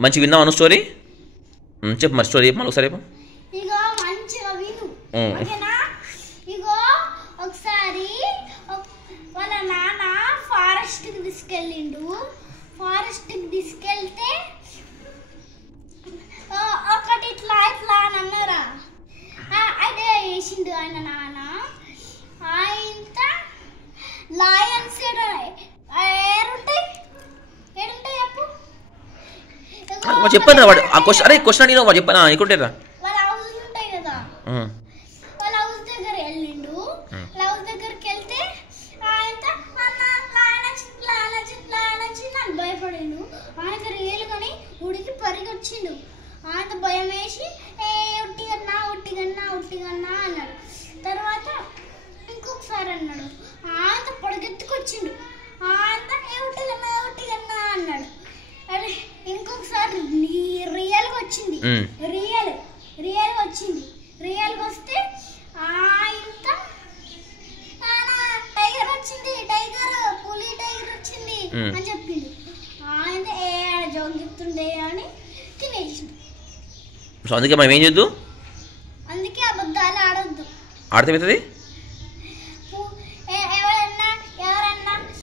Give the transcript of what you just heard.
మంచిగా విన్నావు స్టోరీ? చెప్పు మరి స్టోరీ చెప్పు మళ్ళీ ఒకసారి చెప్పు. ఇగో మంచిగా విను ఓకేనా. ఇగో ఒకసారి వాళ్ళ నాన్న ఫారెస్ట్కి తీసుకెళ్ళిండు. ఫారెస్ట్కి తీసుకెళ్తే ఒకటి ఇట్లా ఇట్లా అని అన్నారా, అదే వేసిండు ఆయన నాన్న. ఆయన లయన్స్ ఏడుంటాయి చెప్పు. చెప్పాను వాడు ఆ క్వశ్చన్. అరే క్వశ్చన్ అడిగిన వాడు చెప్పాను ఎక్కడుంటారా వాళ్ళ హౌస్ ఉంటాయి కదా, వాళ్ళ హౌస్ దగ్గర వెళ్ళిండు. హౌస్ దగ్గరికి వెళ్తే నన్ను భయపడిండు. ఆయన రియల్ కానీ ఉడికి పరిగొచ్చిండు. ఆయన భయం వేసి ఉట్టిగన్నా ఉట్టిగన్నా ఉట్టిగన్నా అన్నాడు. తర్వాత ఇంకొకసారి అన్నాడు. ఆయన పొడగెత్తుకొచ్చిండు. ఆయన ఉట్టిగన్నా ఉట్టిగన్నా అన్నాడు. అరే ఇంకొకసారి రియల్గా వచ్చింది. రియల్గా వచ్చింది. రియల్గా వస్తే ఇంత టైగర్ వచ్చింది, టైగర్ పులి టైగర్ వచ్చింది అని చెప్పిండు. ఆయన జోక్ చెప్తుండే అని తినేసిండు. సో అందుకే మనం ఏం చేద్దు, అందుకే అబద్ధాలు ఆడొద్దు. ఆడితే అవుతుంది.